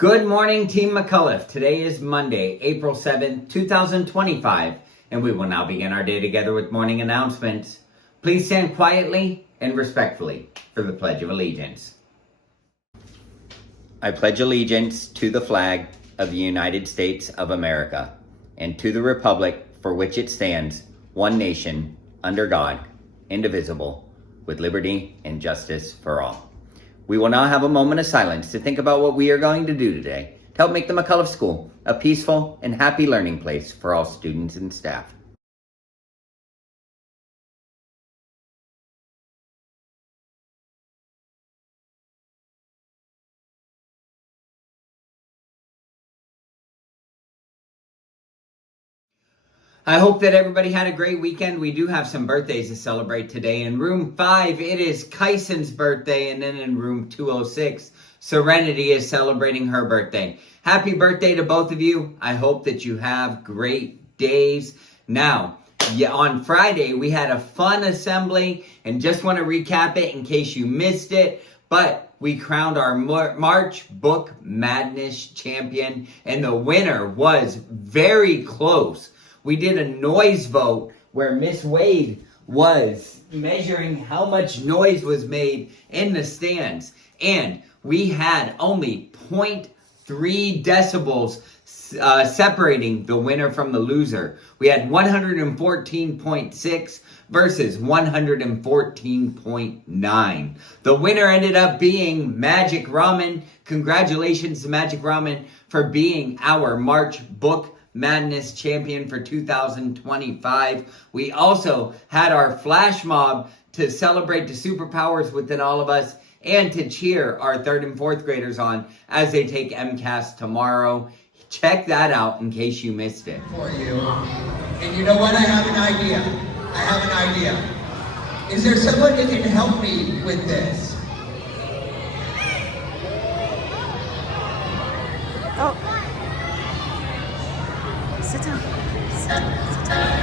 Good morning, Team McAuliffe. Today is Monday, April 7th, 2025, and we will now begin our day together with morning announcements. Please stand quietly and respectfully for the Pledge of Allegiance. I pledge allegiance to the flag of the United States of America and to the republic for which it stands, one nation, under God, indivisible, with liberty and justice for all. We will now have a moment of silence to think about what we are going to do today to help make the McAuliffe School a peaceful and happy learning place for all students and staff. I hope that everybody had a great weekend. We do have some birthdays to celebrate today. In room 5, it is Kyson's birthday, and then in room 206, Serenity is celebrating her birthday. Happy birthday to both of you. I hope that you have great days. Now, on Friday, we had a fun assembly, and just want to recap it in case you missed it, but we crowned our March Book Madness champion, and the winner was very close. We did a noise vote where Miss Wade was measuring how much noise was made in the stands. And we had only 0.3 decibels separating the winner from the loser. We had 114.6 versus 114.9. The winner ended up being Magic Ramen. Congratulations to Magic Ramen for being our March Book Madness champion for 2025. We also had our flash mob to celebrate the superpowers within all of us and to cheer our 3rd and 4th graders on as they take MCAS tomorrow. Check that out in case you missed it. For you. And you know what? I have an idea. Is there someone that can help me with this? Oh. Sit down. Sit down.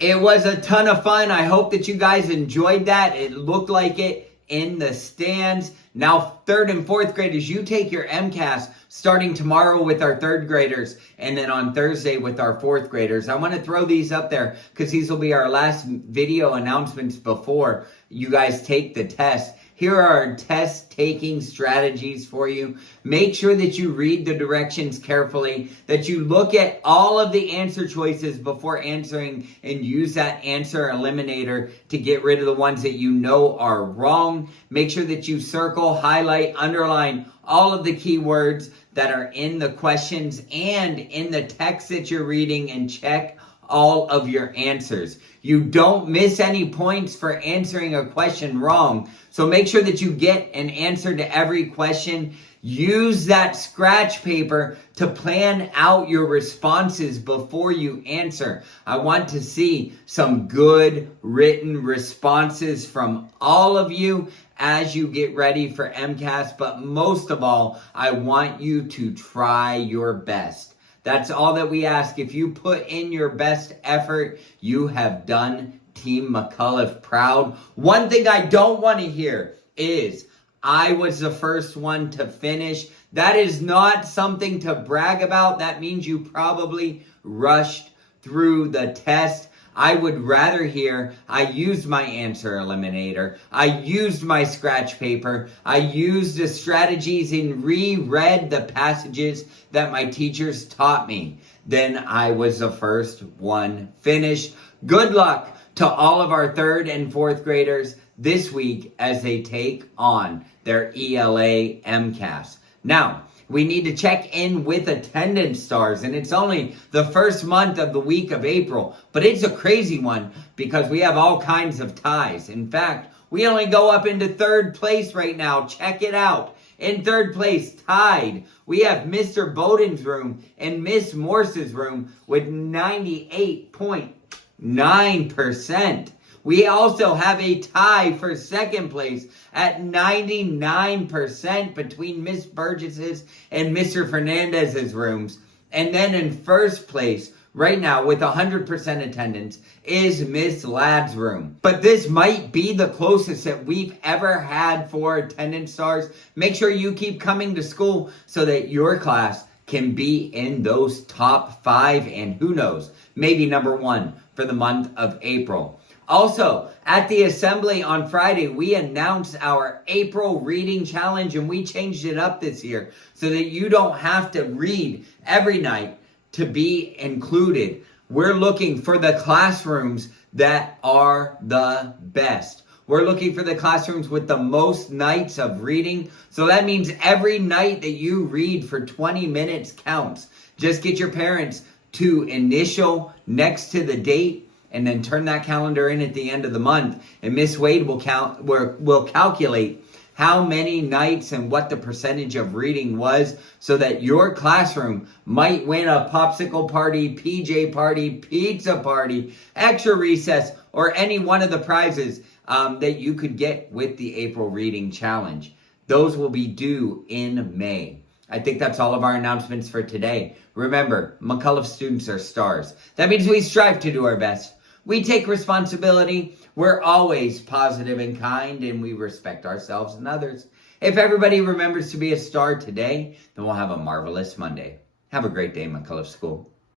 It was a ton of fun. I hope that you guys enjoyed that. It looked like it in the stands. Now, 3rd and 4th graders, you take your MCAS starting tomorrow with our 3rd graders and then on Thursday with our 4th graders. I want to throw these up there because these will be our last video announcements before you guys take the test. Here are our test taking strategies for you. Make sure that you read the directions carefully, that you look at all of the answer choices before answering and use that answer eliminator to get rid of the ones that you know are wrong. Make sure that you circle, highlight, underline all of the keywords that are in the questions and in the text that you're reading, and check all of your answers. You don't miss any points for answering a question wrong. So make sure that you get an answer to every question. Use that scratch paper to plan out your responses before you answer. I want to see some good written responses from all of you as you get ready for MCAS. But most of all, I want you to try your best. That's all that we ask. If you put in your best effort, you have done Team McAuliffe proud. One thing I don't want to hear is, I was the first one to finish. That is not something to brag about. That means you probably rushed through the test. I would rather hear, I used my answer eliminator, I used my scratch paper, I used the strategies and reread the passages that my teachers taught me. Then I was the first one finished. Good luck to all of our 3rd and 4th graders this week as they take on their ELA MCAS. Now, we need to check in with attendance stars, and it's only the first month of the week of April, but it's a crazy one because we have all kinds of ties. In fact, we only go up into 3rd place right now. Check it out. In 3rd place, tied, we have Mr. Bowden's room and Miss Morse's room with 98.9%. We also have a tie for 2nd place at 99% between Miss Burgess's and Mr. Fernandez's rooms. And then in 1st place, right now with 100% attendance, is Miss Ladd's room. But this might be the closest that we've ever had for attendance stars. Make sure you keep coming to school so that your class can be in those top 5 and who knows, maybe number 1 for the month of April. Also, at the assembly on Friday, we announced our April reading challenge, and we changed it up this year so that you don't have to read every night to be included. We're looking for the classrooms that are the best. We're looking for the classrooms with the most nights of reading. So that means every night that you read for 20 minutes counts. Just get your parents to initial next to the date and then turn that calendar in at the end of the month. And Miss Wade will calculate how many nights and what the percentage of reading was so that your classroom might win a popsicle party, PJ party, pizza party, extra recess, or any one of the prizes that you could get with the April Reading Challenge. Those will be due in May. I think that's all of our announcements for today. Remember, McAuliffe students are stars. That means we strive to do our best. We take responsibility. We're always positive and kind, and we respect ourselves and others. If everybody remembers to be a star today, then we'll have a marvelous Monday. Have a great day, McAuliffe School.